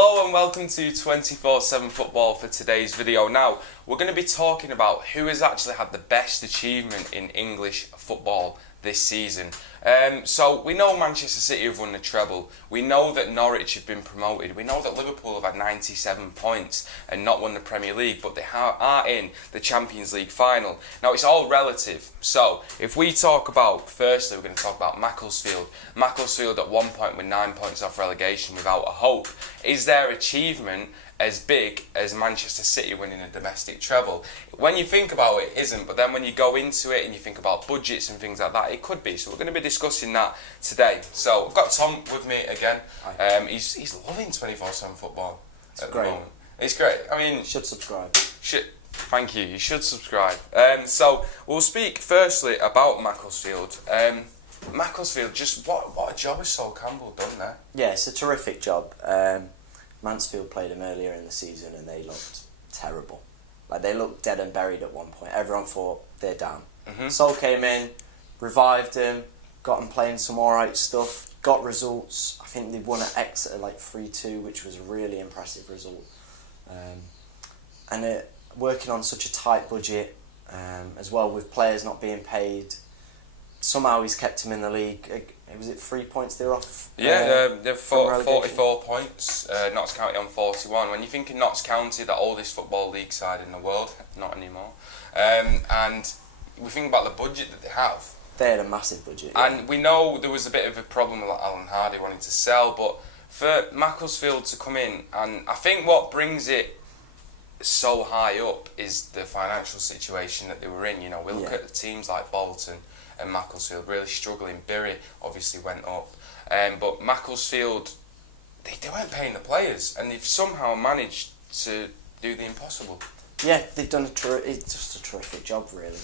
Hello and welcome to 24/7 Football for today's video. Now, we're going to be talking about who has actually had the best achievement in English football this season. So we know Manchester City have won the treble. We know that Norwich have been promoted. We know that Liverpool have had 97 points and not won the Premier League, but they are in the Champions League final. Now, it's all relative. So if we talk about, firstly, we're going to talk about Macclesfield. Macclesfield at one point with 9 points off relegation without a hope. Is their achievement as big as Manchester City winning a domestic treble? When you think about it, it isn't, but then when you go into it and you think about budgets and things like that, it could be. So we're going to be discussing that today. So I've got Tom with me again. He's loving 24/7 Football at the moment. It's great. I mean, you should subscribe. Thank you. You should subscribe. So we'll speak firstly about Macclesfield. Macclesfield, just what a job has Sol Campbell done there? Yeah, it's a terrific job. Mansfield played him earlier in the season and they looked terrible. Like, they looked dead and buried at one point. Everyone thought they're down. Sol came in, revived him, got him playing some alright stuff, got results. I think they won at Exeter like 3-2, which was a really impressive result. And working on such a tight budget, as well, with players not being paid. Somehow he's kept him in the league. Was it 3 points they're off? Yeah, they've 44 points. Notts County on 41. When you think of Notts County, the oldest football league side in the world, not anymore. And we think about the budget that they have. They had a massive budget. Yeah. And we know there was a bit of a problem with Alan Hardy wanting to sell, but for Macclesfield to come in, and I think what brings it so high up is the financial situation that they were in. You know, we look at the teams like Bolton and Macclesfield really struggling. Bury obviously went up, but Macclesfield, they weren't paying the players, and they've somehow managed to do the impossible. Yeah, they've done it's just a terrific job, really.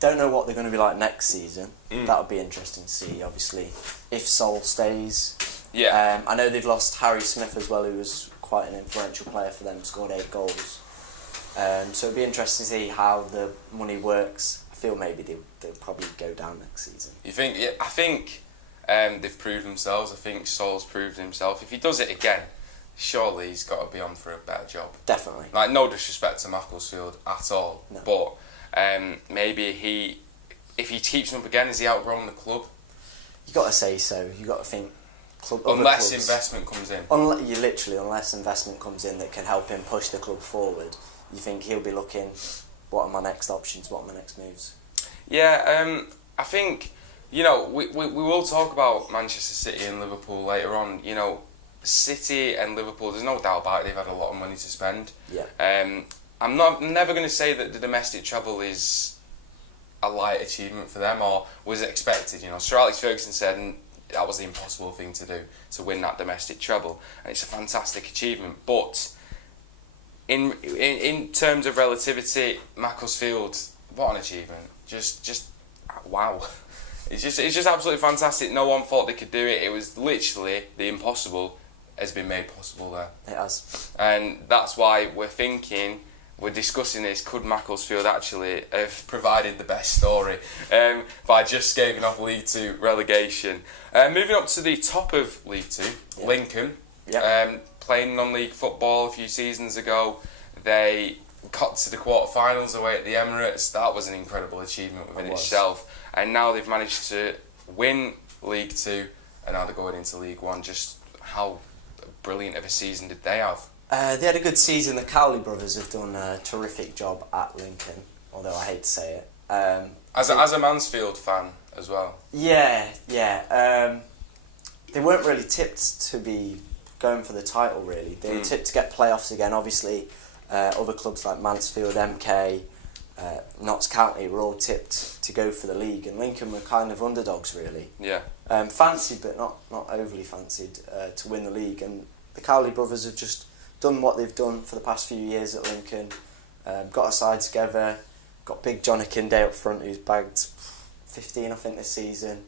Don't know what they're going to be like next season. That'll be interesting to see, obviously, if Sol stays. Yeah. I know they've lost Harry Smith as well, who was quite an influential player for them, scored 8 goals. So it'll be interesting to see how the money works. I feel maybe they'll probably go down next season. You think? Yeah, I think they've proved themselves. I think Sol's proved himself. If he does it again, surely he's got to be on for a better job. Definitely. Like, no disrespect to Macclesfield at all, no. But maybe if he keeps him up again, has he outgrown the club? You got to say so. You got to think. Unless investment comes in. Unless investment comes in that can help him push the club forward, you think he'll be looking, what are my next options, what are my next moves? Yeah, I think, you know, we will talk about Manchester City and Liverpool later on. You know, City and Liverpool, there's no doubt about it, they've had a lot of money to spend. Yeah. I'm never going to say that the domestic treble is a light achievement for them or was expected. You know, Sir Alex Ferguson said that was the impossible thing to do, to win that domestic treble, and it's a fantastic achievement. But in terms of relativity, Macclesfield, what an achievement! Just wow! It's just absolutely fantastic. No one thought they could do it. It was literally the impossible has been made possible there. It has, and that's why we're discussing this. Could Macclesfield actually have provided the best story by just scaling off League 2 relegation? Moving up to the top of League 2, Lincoln, playing non-league football a few seasons ago. They got to the quarter-finals away at the Emirates. That was an incredible achievement within itself. And now they've managed to win League 2, and now they're going into League 1. Just how brilliant of a season did they have? They had a good season. The Cowley brothers have done a terrific job at Lincoln, although I hate to say it. As a Mansfield fan as well. Yeah. They weren't really tipped to be going for the title, really. They were tipped to get playoffs again. Obviously, other clubs like Mansfield, MK, Notts County were all tipped to go for the league, and Lincoln were kind of underdogs, really. Yeah. Fancied, but not overly fancied, to win the league. And the Cowley brothers have just done what they've done for the past few years at Lincoln, got a side together, got big John Akinde up front who's bagged 15 I think this season,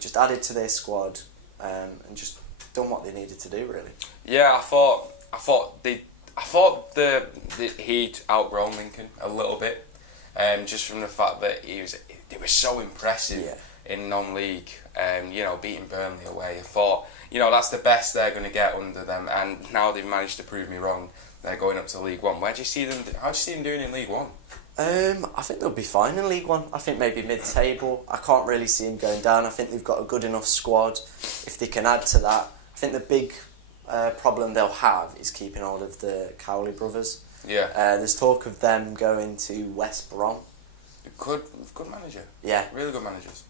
just added to their squad and just done what they needed to do, really. Yeah, I thought he'd outgrown Lincoln a little bit, just from the fact that they were so impressive in non-league, beating Burnley away. I thought, that's the best they're going to get under them, and now they've managed to prove me wrong. They're going up to League One. How do you see them doing in League One? I think they'll be fine in League One. I think maybe mid-table. I can't really see them going down. I think they've got a good enough squad. If they can add to that, I think the big problem they'll have is keeping hold of the Cowley brothers. Yeah. There's talk of them going to West Brom. Good manager. Yeah. Really good managers.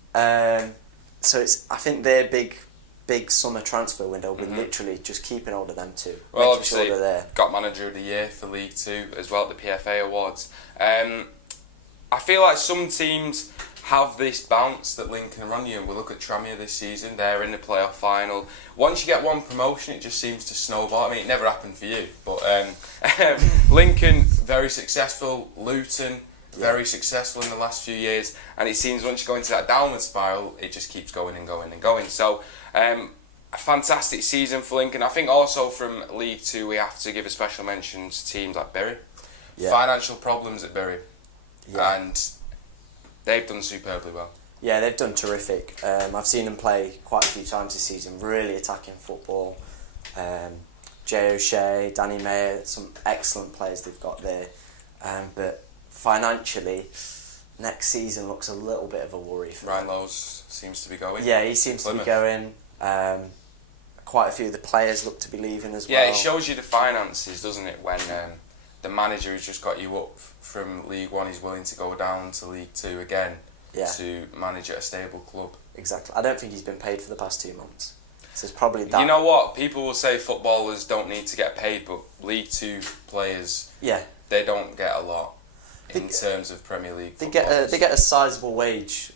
So I think their big summer transfer window will be literally just keeping hold of them two. Well, obviously, sure they're there. Got Manager of the Year for League Two as well at the PFA Awards. I feel like some teams have this bounce that Lincoln are on you, and we'll look at Tranmere this season. They're in the playoff final. Once you get one promotion, it just seems to snowball. I mean, it never happened for you, but Lincoln, very successful. Luton, very successful in the last few years, and it seems once you go into that downward spiral, it just keeps going and going and going. So, a fantastic season for Lincoln. I think also from League Two, we have to give a special mention to teams like Bury. Yeah. Financial problems at Bury, and they've done superbly well. Yeah, they've done terrific. I've seen them play quite a few times this season, really attacking football. Jay O'Shea, Danny Mayer, some excellent players they've got there. But financially, next season looks a little bit of a worry for Ryan them. Lowes seems to be going. Yeah, he seems to be going. Quite a few of the players look to be leaving as well. Yeah, it shows you the finances, doesn't it, when the manager who's just got you up from League One is willing to go down to League Two again to manage at a stable club. Exactly. I don't think he's been paid for the past 2 months. So it's probably that. You know what? People will say footballers don't need to get paid, but League Two players, they don't get a lot in terms of Premier League footballers. They get a sizable wage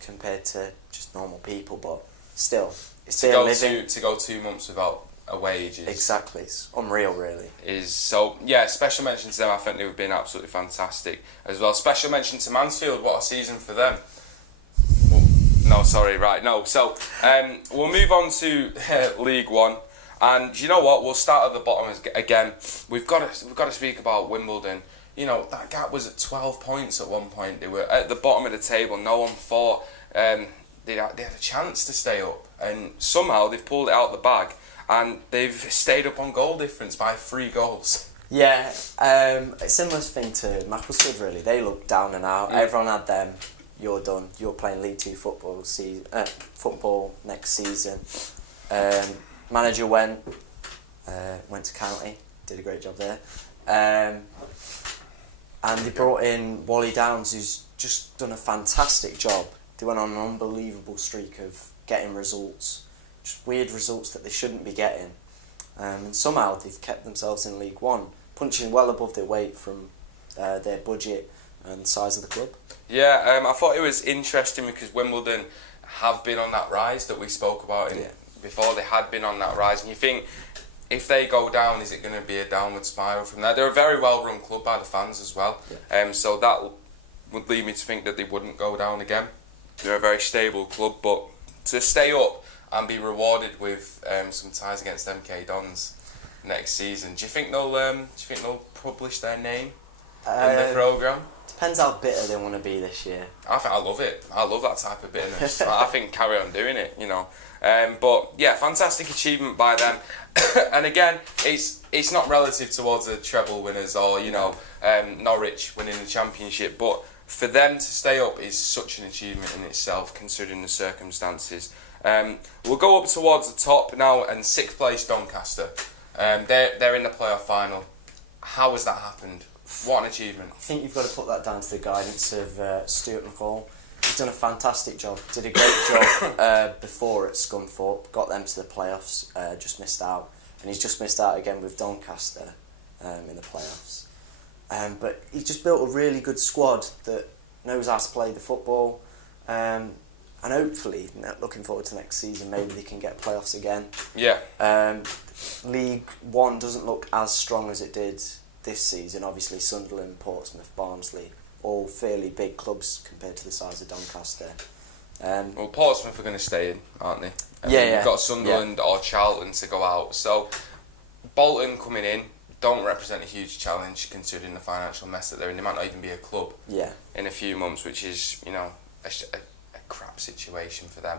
compared to just normal people, but still, it's their living. To go 2 months without a wage is... Exactly, it's unreal, really. Special mention to them. I think they've been absolutely fantastic as well. Special mention to Mansfield. What a season for them. So we'll move on to League One, and you know what? We'll start at the bottom again. We've got to speak about Wimbledon. That gap was at 12 points at one point. They were at the bottom of the table. No one thought they had a chance to stay up, and somehow they've pulled it out the bag, and they've stayed up on goal difference by 3 goals. Yeah, a similar thing to Macclesfield, really. They looked down and out. Everyone had them. You're done. You're playing League Two football next season. Manager went to County, did a great job there. And they brought in Wally Downs, who's just done a fantastic job. They went on an unbelievable streak of getting results, just weird results that they shouldn't be getting. And somehow they've kept themselves in League One, punching well above their weight from their budget and the size of the club. Yeah, I thought it was interesting because Wimbledon have been on that rise that we spoke about before. They had been on that rise, and you think, if they go down, is it going to be a downward spiral from there? They're a very well-run club by the fans as well. Yeah. So that would lead me to think that they wouldn't go down again. They're a very stable club, but to stay up and be rewarded with some ties against MK Dons next season, do you think they'll publish their name in the programme? Depends how bitter they want to be this year. I love it. I love that type of bitterness. I think carry on doing it, But yeah, fantastic achievement by them. And again, it's not relative towards the treble winners or Norwich winning the championship, but for them to stay up is such an achievement in itself, considering the circumstances. We'll go up towards the top now, and 6th place Doncaster. They're in the playoff final. How has that happened? What an achievement. I think you've got to put that down to the guidance of Stuart McCall. He's done a fantastic job. Did a great job before at Scunthorpe. Got them to the playoffs. Just missed out. And he's just missed out again with Doncaster in the playoffs. But he's just built a really good squad that knows how to play the football. And hopefully, looking forward to next season, maybe they can get playoffs again. Yeah. League One doesn't look as strong as it did this season. Obviously, Sunderland, Portsmouth, Barnsley, all fairly big clubs compared to the size of Doncaster. Well, Portsmouth are going to stay in, aren't they? You've got Sunderland or Charlton to go out. So, Bolton coming in don't represent a huge challenge considering the financial mess that they're in. They might not even be a club in a few months, which is, a crap situation for them.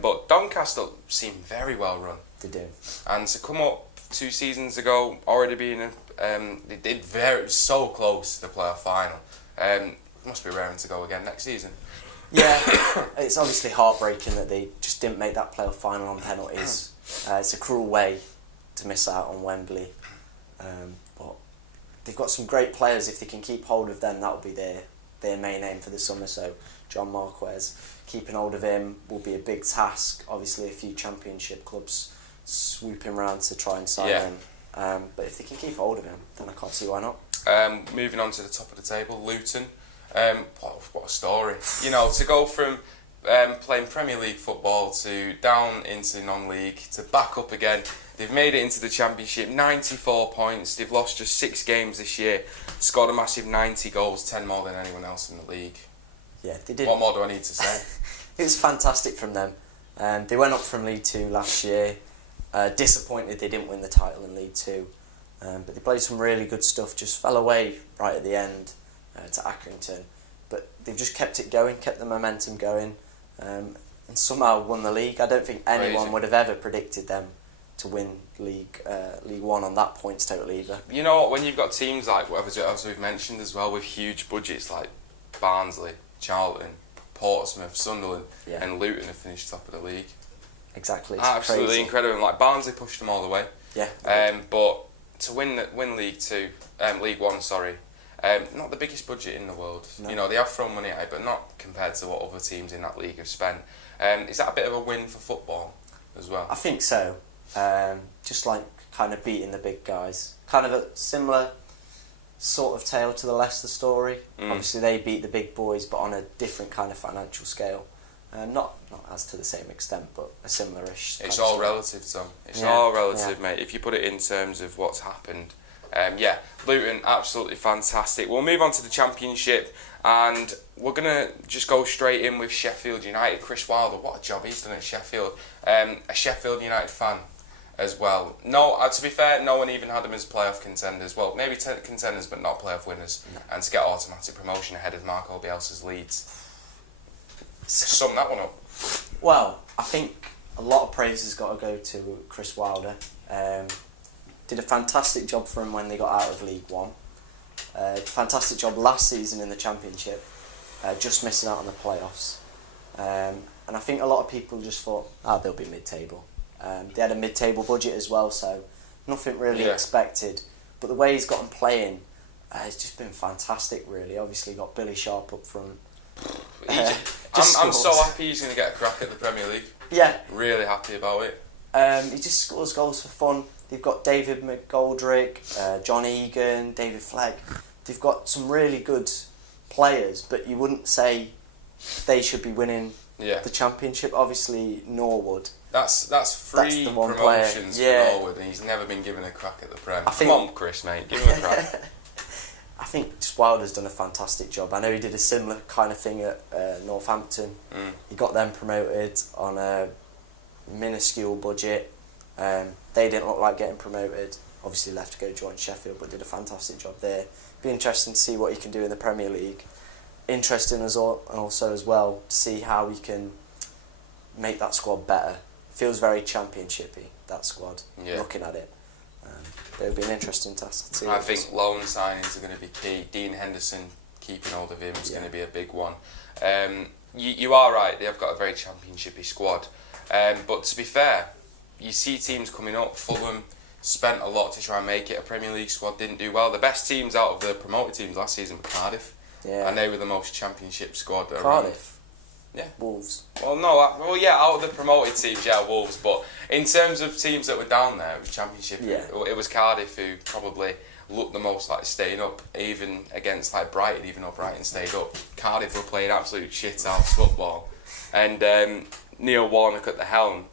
But Doncaster seem very well run. They do. And to come up 2 seasons ago, already being they did so close to the playoff final. Must be raring to go again next season. Yeah, it's obviously heartbreaking that they just didn't make that playoff final on penalties. It's a cruel way to miss out on Wembley. But they've got some great players. If they can keep hold of them, that will be their main aim for the summer. So John Marquez, keeping hold of him will be a big task. Obviously, a few Championship clubs swooping around to try and sign him. But if they can keep hold of him, then I can't see why not. Moving on to the top of the table, Luton. What a story. You know, to go from playing Premier League football to down into non-league to back up again. They've made it into the Championship, 94 points. They've lost just 6 games this year. Scored a massive 90 goals, 10 more than anyone else in the league. Yeah, they did. What more do I need to say? It was fantastic from them. They went up from League 2 last year. Disappointed they didn't win the title in League 2. But they played some really good stuff, just fell away right at the end to Accrington. But they've just kept it going, kept the momentum going, and somehow won the league. I don't think anyone would have ever predicted them to win League 1 on that points total either. You know what, when you've got teams like, as we've mentioned as well, with huge budgets like Barnsley, Charlton, Portsmouth, Sunderland, and Luton have finished top of the league. Exactly. Absolutely crazy. incredible. Like Barnsley pushed them all the way. Yeah. But to win League 1, sorry, not the biggest budget in the world. No. You know, they have thrown money at it, but not compared to what other teams in that league have spent. Is that a bit of a win for football as well? I think so. Just like kind of beating the big guys. Kind of a similar sort of tale to the Leicester story. Obviously they beat the big boys, but on a different kind of financial scale. Not as to the same extent, but a similar-ish. It's all relative, Tom. It's all relative, mate. If you put it in terms of what's happened. Luton, absolutely fantastic. We'll move on to the Championship, and we're going to just go straight in with Sheffield United. Chris Wilder, what a job he's done at Sheffield. A Sheffield United fan as well. No, to be fair, no one even had him as playoff contenders. Well, maybe contenders, but not playoff winners. No. And to get automatic promotion ahead of Marco Bielsa's Leeds. Sum that one up. Well, I think a lot of praise has got to go to Chris Wilder. Did a fantastic job for him when they got out of League 1. Fantastic job last season in the Championship, just missing out on the playoffs. And I think a lot of people just thought, they'll be mid-table. They had a mid-table budget as well, so nothing really expected. But the way he's got them playing, it's just been fantastic, really. Obviously got Billy Sharp up from... I'm so happy he's going to get a crack at the Premier League. Yeah. Really happy about it. He just scores goals for fun. They've got David McGoldrick, John Egan, David Flegg. They've got some really good players, but you wouldn't say they should be winning the Championship. Obviously, Norwood. That's 3 promotions for Norwood, and he's never been given a crack at the Prem. Come on, Chris, mate, give him a crack. I think just Wilder's done a fantastic job. I know he did a similar kind of thing at Northampton. He got them promoted on a minuscule budget. They didn't look like getting promoted. Obviously left to go join Sheffield, but did a fantastic job there. Be interesting to see what he can do in the Premier League. Interesting also as well to see how he can make that squad better. Feels very Championshipy, that squad. Looking at it. It'll be an interesting task to see. I think loan signings are going to be key. Dean Henderson, keeping hold of him, is going to be a big one. You are right, they have got a very Championshipy squad. But to be fair, you see teams coming up. Fulham spent a lot to try and make it. A Premier League squad didn't do well. The best teams out of the promoted teams last season were Cardiff. Yeah. And they were the most Championship squad around. Cardiff? Yeah. Wolves. Out of the promoted teams, Wolves. But in terms of teams that were down there, it was Championship. Yeah. It was Cardiff who probably looked the most like staying up, even against like Brighton, even though Brighton stayed up. Cardiff were playing absolute shit-house football. And Neil Warnock at the helm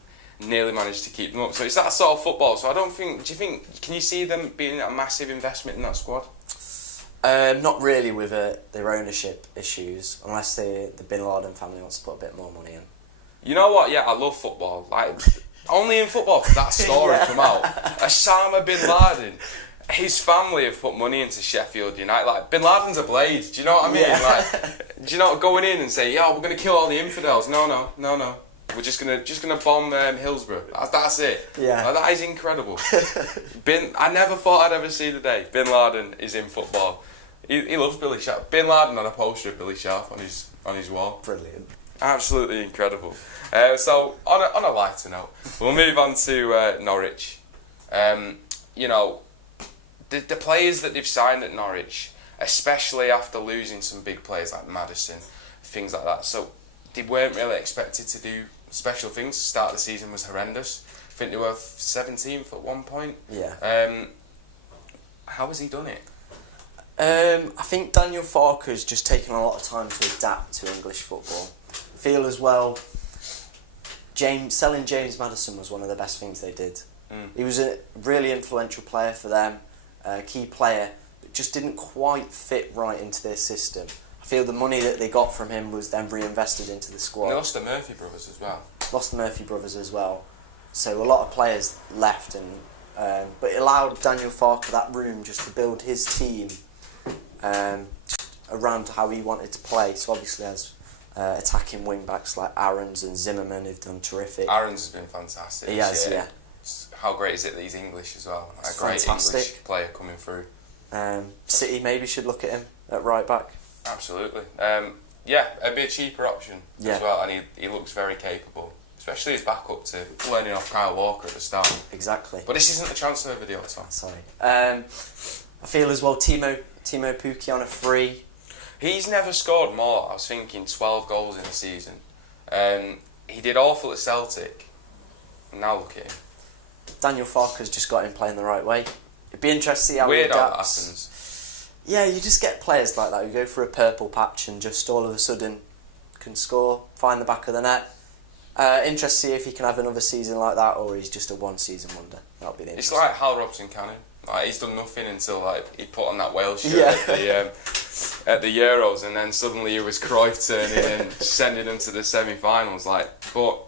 nearly managed to keep them up. So it's that sort of football. So can you see them being a massive investment in that squad? Not really with their ownership issues, unless the Bin Laden family wants to put a bit more money in. You know what? Yeah, I love football. Like only in football could that story come out. Osama Bin Laden his family have put money into Sheffield United. Like, Bin Laden's a blade. Do you know what I mean? Yeah. Like, do you know, going in and say, "Yeah, we're gonna kill all the infidels"? No. We're just gonna bomb Hillsborough. That's it. Yeah. Like, that is incredible. I never thought I'd ever see the day Bin Laden is in football. He loves Billy Sharp. Bin Laden on a poster of Billy Sharp on his wall. Brilliant. Absolutely incredible. So on a lighter note, we'll move on to Norwich. You know, the players that they've signed at Norwich, especially after losing some big players like Maddison, things like that. So they weren't really expected to do special things. The start of the season was horrendous. I think they were 17th at one point. Yeah. How has he done it? I think Daniel Farke's just taken a lot of time to adapt to English football. I feel as well, selling James Maddison was one of the best things they did. He was a really influential player for them, a key player, but just didn't quite fit right into their system. I feel the money that they got from him was then reinvested into the squad. And they lost the Murphy brothers as well. So a lot of players left, but it allowed Daniel Farke that room just to build his team around how he wanted to play. So obviously as attacking wing backs like Aarons and Zimmerman who've done terrific. Aarons has been fantastic. He has, yeah. How great is it that he's English as well? A great fantastic. English player coming through. City maybe should look at him at right back. Absolutely. Yeah, it'd be a cheaper option as well, and he looks very capable. Especially his backup to learning off Kyle Walker at the start. Exactly. But this isn't the transfer video, Tom. Sorry. I feel as well Timo Pukki on a free. He's never scored more. I was thinking 12 goals in a season. He did awful at Celtic. Now look at him. Daniel Farke's just got him playing the right way. It'd be interesting to see how Weird he how that adapts. happens. Yeah, you just get players like that who go for a purple patch and just all of a sudden can score, find the back of the net. Interesting to see if he can have another season like that, or he's just a one-season wonder. That'll be the It's interesting. like Hal Robson Cannon. Like, he's done nothing until he put on that Wales shirt at the Euros, and then suddenly it was Cruyff turning and sending them to the semi-finals. But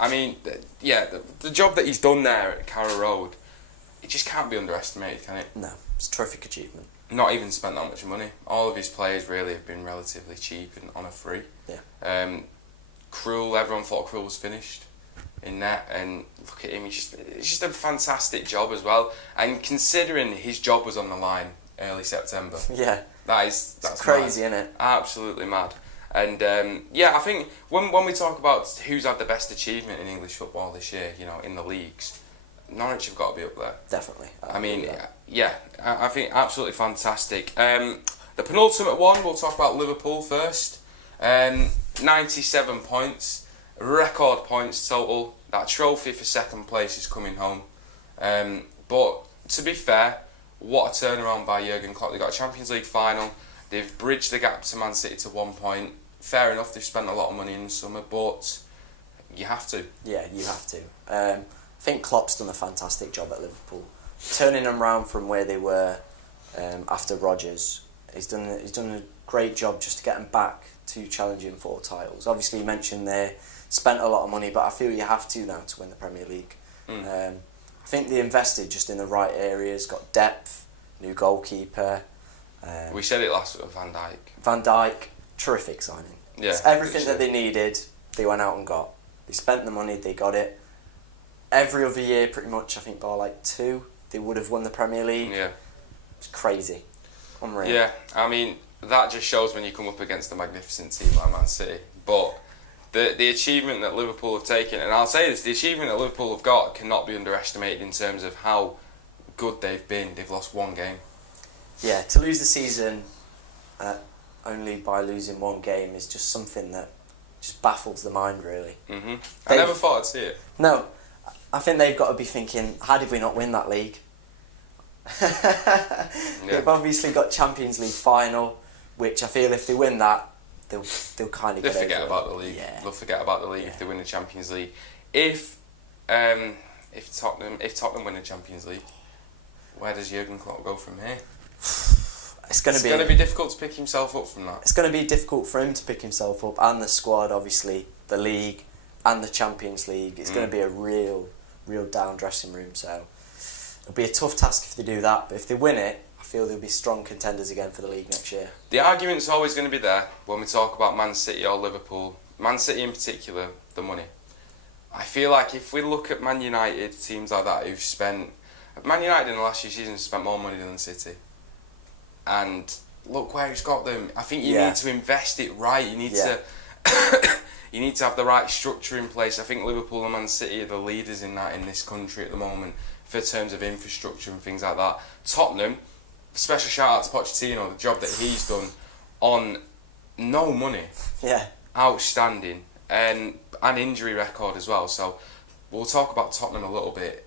I mean, the job that he's done there at Carrow Road, it just can't be underestimated, can it? No, it's a terrific achievement. Not even spent that much money. All of his players really have been relatively cheap and on a free. Yeah. Krul, everyone thought Krul was finished in net, and look at him, it's just a fantastic job as well. And considering his job was on the line early September, Yeah. that's crazy, mad. isn't it? Absolutely mad. And I think when we talk about who's had the best achievement in English football this year, in the leagues, Norwich have got to be up there. Definitely. I think absolutely fantastic. The penultimate one, we'll talk about Liverpool first. 97 points, record points total. That trophy for second place is coming home. But to be fair, what a turnaround by Jurgen Klopp. They got a Champions League final. They've bridged the gap to Man City to 1 point. Fair enough, they've spent a lot of money in the summer, but you have to. Yeah, you have to. I think Klopp's done a fantastic job at Liverpool, turning them round from where they were after Rodgers. He's done a great job just to get them back to challenging for titles. Obviously, you mentioned they spent a lot of money, but I feel you have to now to win the Premier League. I think they invested just in the right areas, got depth, new goalkeeper. We said it last week with Van Dijk. Van Dijk, terrific signing. Yeah, it's everything that they needed, they went out and got. They spent the money, they got it. Every other year, pretty much, I think bar like 2, they would have won the Premier League. Yeah. It's crazy. Unreal. Yeah, I mean, that just shows when you come up against a magnificent team like Man City. But the achievement that Liverpool have taken, and I'll say this, the achievement that Liverpool have got cannot be underestimated in terms of how good they've been. They've lost 1 game. Yeah, to lose the season only by losing 1 game is just something that just baffles the mind, really. I never thought I'd see it. No, I think they've got to be thinking, how did we not win that league? They've obviously got Champions League final, which I feel if they win that, they'll kind of get over it. They'll forget about the league. Yeah. They'll forget about the league if they win the Champions League. If Tottenham win the Champions League, where does Jurgen Klopp go from here? It's going to be difficult to pick himself up from that. It's going to be difficult for him to pick himself up, and the squad, obviously, the league and the Champions League. It's going to be a real down dressing room. So It'll be a tough task if they do that, but if they win it, I feel they'll be strong contenders again for the league next year. The argument's always going to be there when we talk about Man City or Liverpool. Man City in particular, the money. I feel like if we look at Man United, teams like that who've spent... Man United in the last few seasons spent more money than City. And look where it's got them. I think you need to invest it right. You need to... You need to have the right structure in place. I think Liverpool and Man City are the leaders in that in this country at the moment for terms of infrastructure and things like that. Tottenham, special shout out to Pochettino, the job that he's done on no money. Yeah. Outstanding. And an injury record as well. So we'll talk about Tottenham a little bit.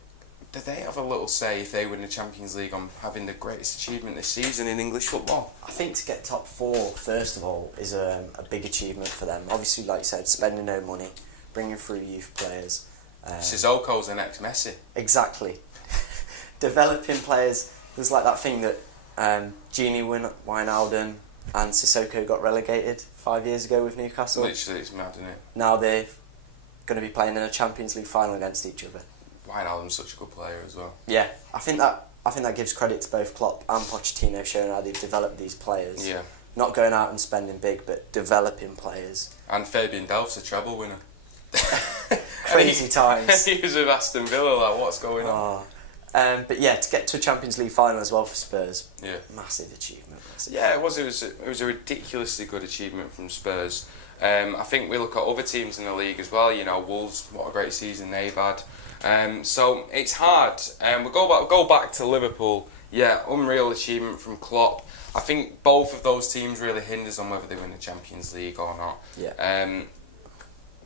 Do they have a little say if they win the Champions League on having the greatest achievement this season in English football? I think to get top 4, first of all, is a big achievement for them. Obviously, like you said, spending no money, bringing through youth players. Sissoko's the next Messi. Exactly. Developing players. There's like that thing that Gini Wijnaldum and Sissoko got relegated 5 years ago with Newcastle. Literally, it's mad, isn't it? Now they're going to be playing in a Champions League final against each other. Wijnaldum's such a good player as well. Yeah, I think that gives credit to both Klopp and Pochettino, showing how they've developed these players. Yeah. Not going out and spending big, but developing players. And Fabian Delph's a treble winner. Crazy times. He was with Aston Villa, like, what's going on? But yeah, to get to a Champions League final as well for Spurs, massive achievement. Yeah, it was a ridiculously good achievement from Spurs. I think we look at other teams in the league as well. You know, Wolves, what a great season they've had. So it's hard. We'll go back to Liverpool. Yeah, unreal achievement from Klopp. I think both of those teams really hinders on whether they win the Champions League or not. Yeah.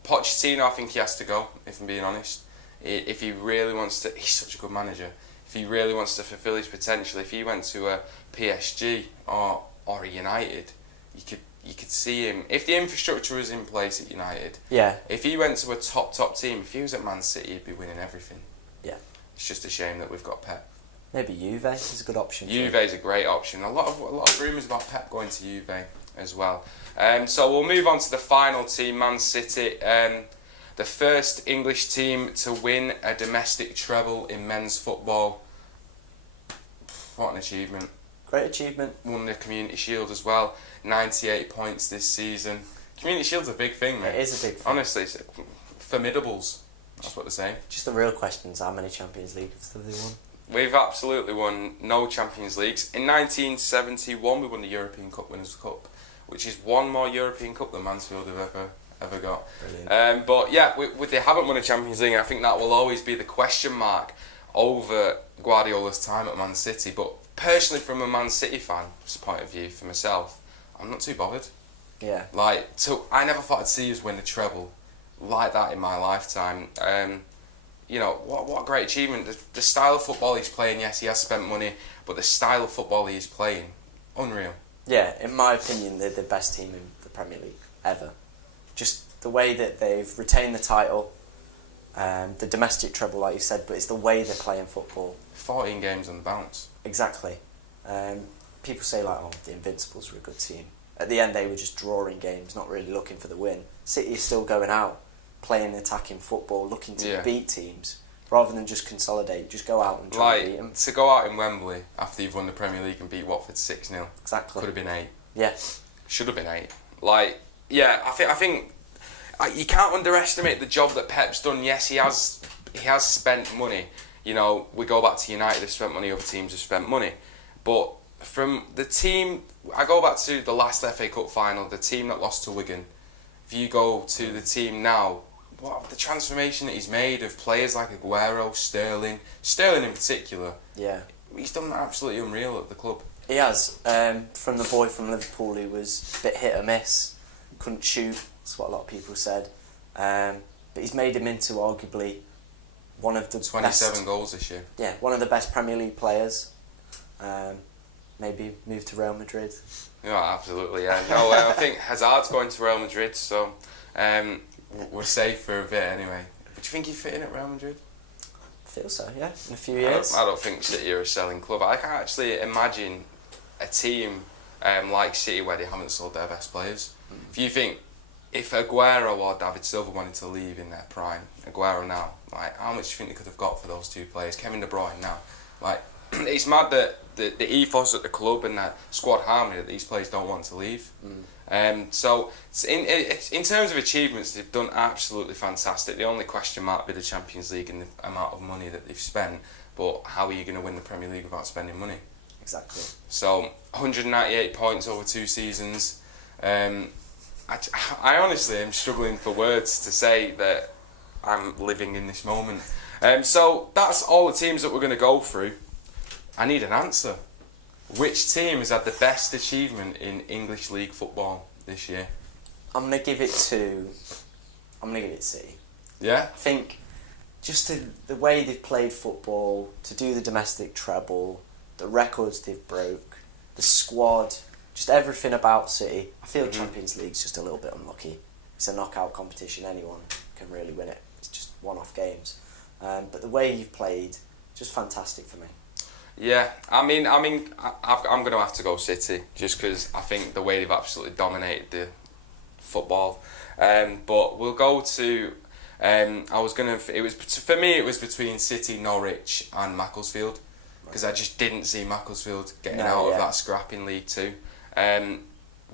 Pochettino, I think he has to go, if I'm being honest. If he really wants to, he's such a good manager. If he really wants to fulfil his potential, if he went to a PSG or a United, you could see him. If the infrastructure was in place at United, if he went to a top team, if he was at Man City, he'd be winning everything. Yeah. It's just a shame that we've got Pep. Maybe Juve is a good option. Juve's a great option. A lot of rumours about Pep going to Juve as well. So we'll move on to the final team, Man City. The first English team to win a domestic treble in men's football. What an achievement. Great achievement. Won the Community Shield as well. 98 points this season. Community Shield's a big thing, mate. It is a big thing. Honestly, it's formidables. That's what they're saying. Just the real question is, how many Champions Leagues have they won? We've absolutely won no Champions Leagues. In 1971, we won the European Cup Winners' Cup, which is one more European Cup than Mansfield have ever got. Brilliant. But yeah, they haven't won a Champions League. I think that will always be the question mark over Guardiola's time at Man City. But personally, from a Man City fan's point of view, for myself, I'm not too bothered. Yeah. I never thought I'd see us win a treble like that in my lifetime. You know, what a great achievement. The style of football he's playing, yes, he has spent money, but the style of football he's playing, unreal. Yeah, in my opinion, they're the best team in the Premier League ever. Just the way that they've retained the title, the domestic treble, like you said, but it's the way they're playing football. 14 games on the bounce. Exactly. People say, like, oh, the Invincibles were a good team. At the end, they were just drawing games, not really looking for the win. City is still going out, playing attacking football, looking to beat teams, rather than just consolidate, just go out and try and beat them. To go out in Wembley after you've won the Premier League and beat Watford 6-0. Exactly. Could have been 8. Yeah. Should have been 8. I think you can't underestimate the job that Pep's done. Yes, he has spent money. You know, we go back to United, have spent money, other teams have spent money. But from the team, I go back to the last FA Cup final, the team that lost to Wigan. If you go to the team now, what the transformation that he's made of players like Aguero, Sterling in particular. Yeah. He's done absolutely unreal at the club. He has. From the boy from Liverpool who was a bit hit or miss, couldn't shoot, that's what a lot of people said. But he's made him into arguably one of the 27 goals this year. Yeah, one of the best Premier League players. Maybe move to Real Madrid. Yeah, absolutely. Yeah. No, I think Hazard's going to Real Madrid, so we're safe for a bit anyway. But do you think he'd fit in at Real Madrid? I feel so, yeah. In a few years. I don't think City are a selling club. I can't actually imagine a team like City where they haven't sold their best players. If you think, if Aguero or David Silva wanted to leave in their prime, Aguero now, like how much do you think they could have got for those two players? Kevin De Bruyne now, Like, it's mad that the ethos at the club and that squad harmony that these players don't want to leave. So in terms of achievements, they've done absolutely fantastic. The only question might be the Champions League and the amount of money that they've spent. But how are you going to win the Premier League without spending money? Exactly. So 198 points over 2 seasons. I honestly am struggling for words to say that I'm living in this moment. So that's all the teams that we're going to go through. I need an answer. Which team has had the best achievement in English League football this year? I'm gonna give it City. Yeah? I think just the way they've played football, to do the domestic treble, the records they've broke, the squad, just everything about City. I feel Champions League's just a little bit unlucky. It's a knockout competition. Anyone can really win it. It's just one-off games. But the way you've played, just fantastic for me. Yeah, I'm going to have to go City just because I think the way they've absolutely dominated the football. But we'll go to. For me it was between City, Norwich, and Macclesfield because I just didn't see Macclesfield getting out of that scrap in League Two.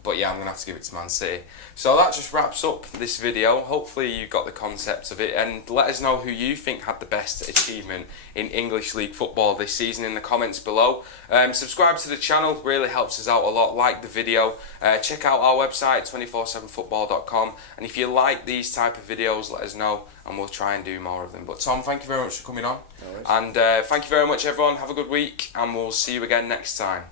But yeah, I'm going to have to give it to Man City. So that just wraps up this video. Hopefully you got the concept of it, and let us know who you think had the best achievement in English League football this season in the comments below. Subscribe to the channel, really helps us out a lot. Like the video. Check out our website, 247football.com, and if you like these type of videos, let us know and we'll try and do more of them. But Tom, thank you very much for coming on. No worries. And thank you very much everyone. Have a good week and we'll see you again next time.